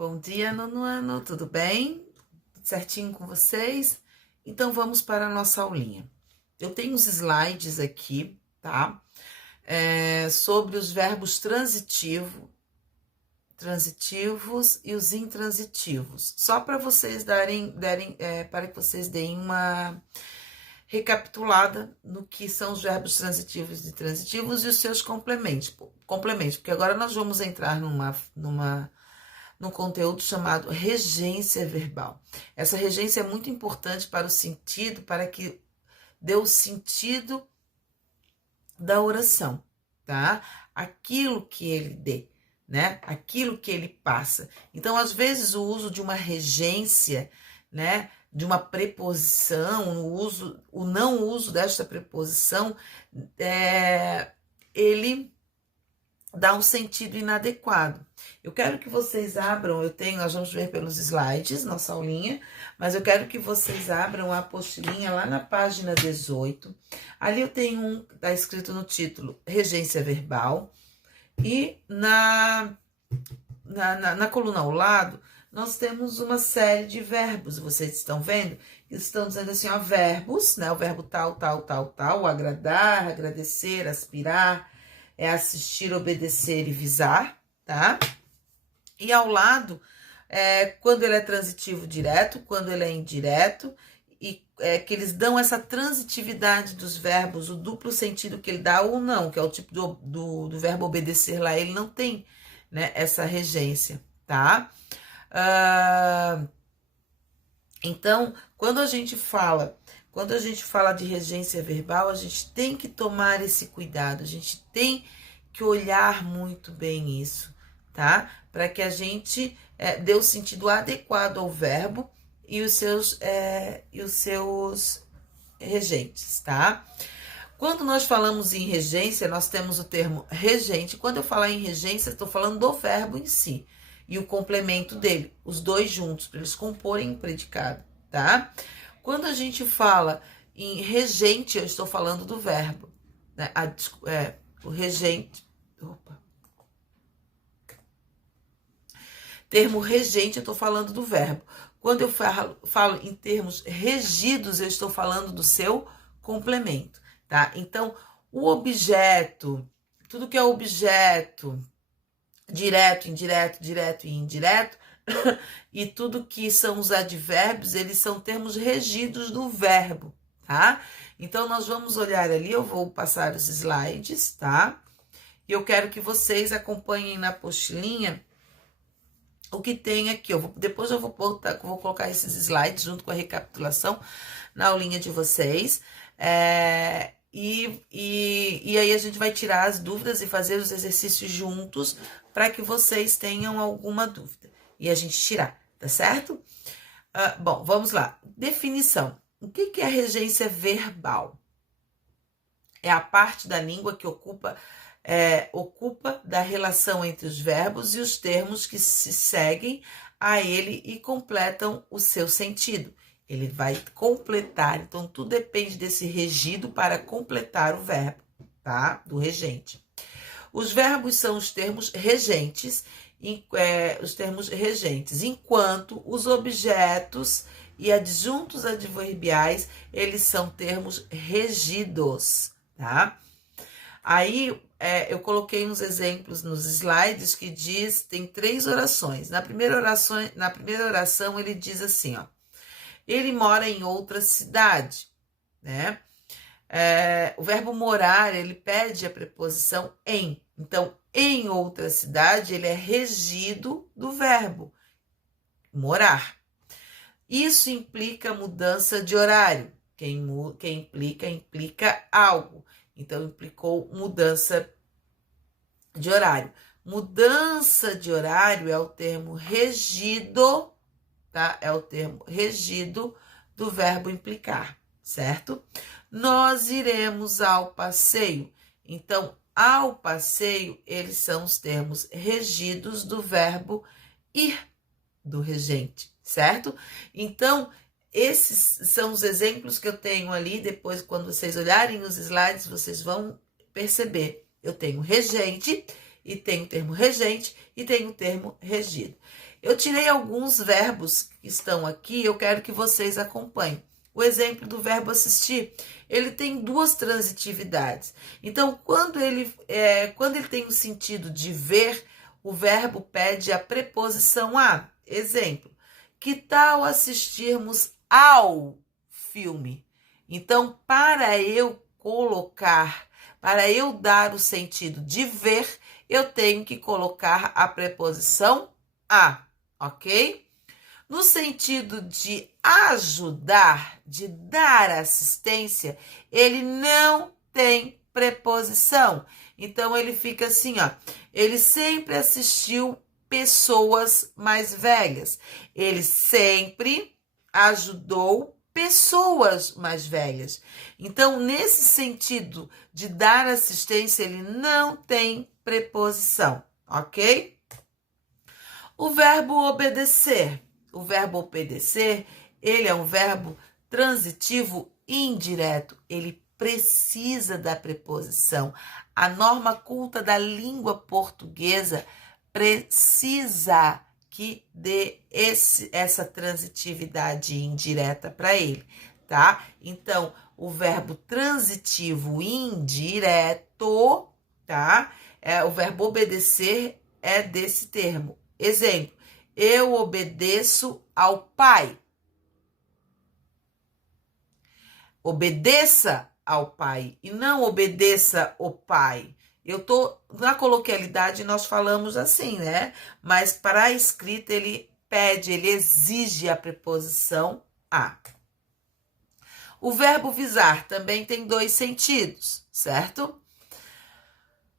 Bom dia, nono ano, tudo bem? Tudo certinho com vocês? Então vamos para a nossa aulinha. Eu tenho os slides aqui, tá? Sobre os verbos transitivos e os intransitivos. Só para vocês para que vocês deem uma recapitulada no que são os verbos transitivos e intransitivos e os seus complementos, porque agora nós vamos entrar num conteúdo chamado regência verbal. Essa regência é muito importante para o sentido, para que dê o sentido da oração, tá? Aquilo que ele dê, né? Aquilo que ele passa. Então, às vezes, o uso de uma regência, né? De uma preposição, o não uso desta preposição, ele dá um sentido inadequado. Eu quero que vocês abram, nós vamos ver pelos slides, nossa aulinha, mas eu quero que vocês abram a apostilinha lá na página 18. Ali eu tenho tá escrito no título, regência verbal, e na coluna ao lado, nós temos uma série de verbos, vocês estão vendo? Eles estão dizendo assim, ó, verbos, né? O verbo tal, tal, tal, tal, agradar, agradecer, aspirar, assistir, obedecer e visar, tá? E ao lado, quando ele é transitivo direto, quando ele é indireto, e que eles dão essa transitividade dos verbos, o duplo sentido que ele dá ou não, que é o tipo do verbo obedecer lá, ele não tem, né, essa regência, tá? Então, quando a gente fala de regência verbal, a gente tem que tomar esse cuidado, a gente tem que olhar muito bem isso, tá? Para que a gente dê o sentido adequado ao verbo e os seus regentes, tá? Quando nós falamos em regência, nós temos o termo regente. Quando eu falar em regência, estou falando do verbo em si e o complemento dele, os dois juntos, para eles comporem o predicado, tá? Quando a gente fala em regente, eu estou falando do verbo, né? O regente. Termo regente, eu estou falando do verbo. Quando eu falo em termos regidos, eu estou falando do seu complemento, tá? Então, o objeto, tudo que é objeto, direto, indireto, direto e indireto, e tudo que são os advérbios, eles são termos regidos do verbo, tá? Então, nós vamos olhar ali, eu vou passar os slides, tá? E eu quero que vocês acompanhem na apostilinha o que tem aqui. Depois eu vou colocar esses slides junto com a recapitulação na aulinha de vocês. E aí a gente vai tirar as dúvidas e fazer os exercícios juntos para que vocês tenham alguma dúvida e a gente tirar, tá certo? Bom, vamos lá. Definição. O que é regência verbal? É a parte da língua que ocupa da relação entre os verbos e os termos que se seguem a ele e completam o seu sentido. Ele vai completar, então tudo depende desse regido para completar o verbo, tá? Do regente. Os verbos são os termos regentes, enquanto os objetos e adjuntos adverbiais, eles são termos regidos, tá? Aí, eu coloquei uns exemplos nos slides que tem 3 orações. Na primeira oração, ele diz assim, ó. Ele mora em outra cidade, né? O verbo morar, ele pede a preposição em. Então, em outra cidade, ele é regido do verbo morar. Isso implica mudança de horário. Quem implica algo. Então, implicou mudança de horário. Mudança de horário é o termo regido, tá? É o termo regido do verbo implicar, certo? Nós iremos ao passeio. Então, ao passeio, eles são os termos regidos do verbo ir, do regente, certo? Então, esses são os exemplos que eu tenho ali. Depois, quando vocês olharem os slides, vocês vão perceber. Eu tenho regente e tem o termo regente e tem o termo regido. Eu tirei alguns verbos que estão aqui, eu quero que vocês acompanhem. O exemplo do verbo assistir, ele tem duas transitividades. Então, quando ele tem o sentido de ver, o verbo pede a preposição a. Exemplo, que tal assistirmos ao filme? Então, para eu dar o sentido de ver, eu tenho que colocar a preposição a, ok? No sentido de ajudar, de dar assistência, ele não tem preposição. Então, ele fica assim, ó. Ele sempre assistiu pessoas mais velhas. Ele sempre ajudou pessoas mais velhas. Então, nesse sentido de dar assistência, ele não tem preposição, ok? O verbo obedecer. O verbo obedecer, ele é um verbo transitivo indireto. Ele precisa da preposição. A norma culta da língua portuguesa precisa que dê essa transitividade indireta para ele, tá? Então, o verbo transitivo indireto, tá? O verbo obedecer é desse termo. Exemplo, eu obedeço ao pai. Obedeça ao pai e não obedeça o pai. Na coloquialidade nós falamos assim, né? Mas para a escrita ele exige a preposição a. O verbo visar também tem dois sentidos, certo?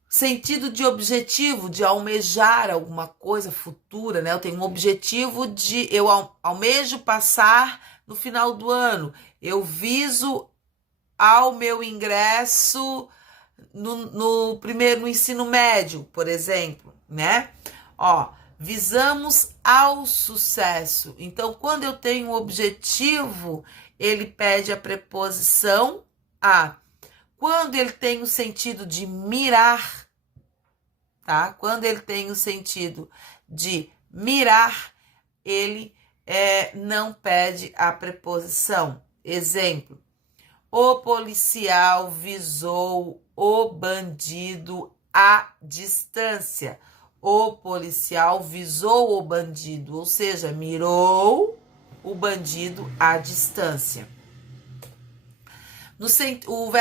Sentido de objetivo, de almejar alguma coisa futura, né? Eu tenho um objetivo eu almejo passar no final do ano. Eu viso ao meu ingresso no ensino médio, por exemplo, né? Ó, visamos ao sucesso. Então, quando eu tenho um objetivo, ele pede a preposição a. Quando ele tem o sentido de mirar, tá? Quando ele tem o sentido de mirar, ele não pede a preposição. Exemplo, o policial visou o bandido à distância. O policial visou o bandido, ou seja, mirou o bandido à distância. O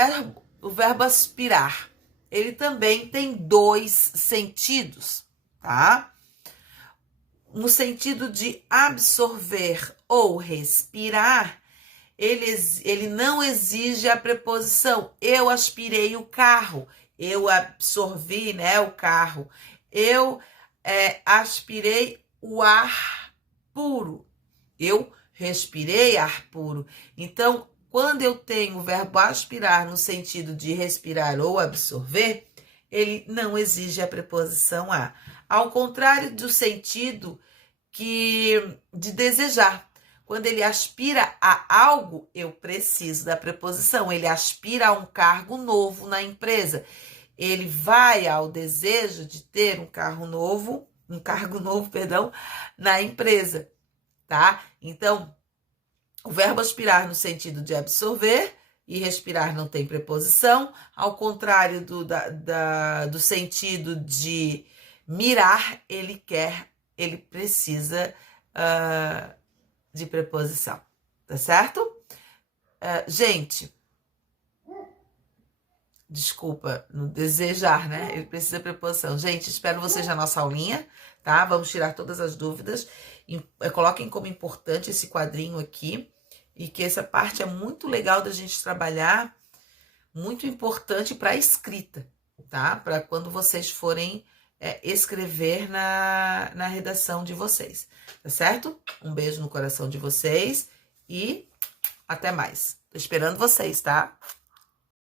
verbo aspirar, ele também tem dois sentidos, tá? No sentido de absorver ou respirar, ele não exige a preposição. Eu aspirei o carro, eu absorvi, né, o carro. Eu aspirei o ar puro, eu respirei ar puro. Então, quando eu tenho o verbo aspirar no sentido de respirar ou absorver, ele não exige a preposição a. Ao contrário do sentido de desejar. Quando ele aspira a algo, eu preciso da preposição. Ele aspira a um cargo novo na empresa. Ele vai ao desejo de ter um cargo novo, na empresa, tá? Então, o verbo aspirar no sentido de absorver e respirar não tem preposição. Ao contrário do sentido de mirar, ele precisa de preposição, tá certo? Gente, desculpa, no desejar, né? Ele precisa de preposição. Gente, espero vocês na nossa aulinha, tá? Vamos tirar todas as dúvidas. Coloquem como importante esse quadrinho aqui e que essa parte é muito legal da gente trabalhar, muito importante para a escrita, tá? Para quando vocês forem escrever na redação de vocês, tá certo? Um beijo no coração de vocês e até mais. Tô esperando vocês, tá?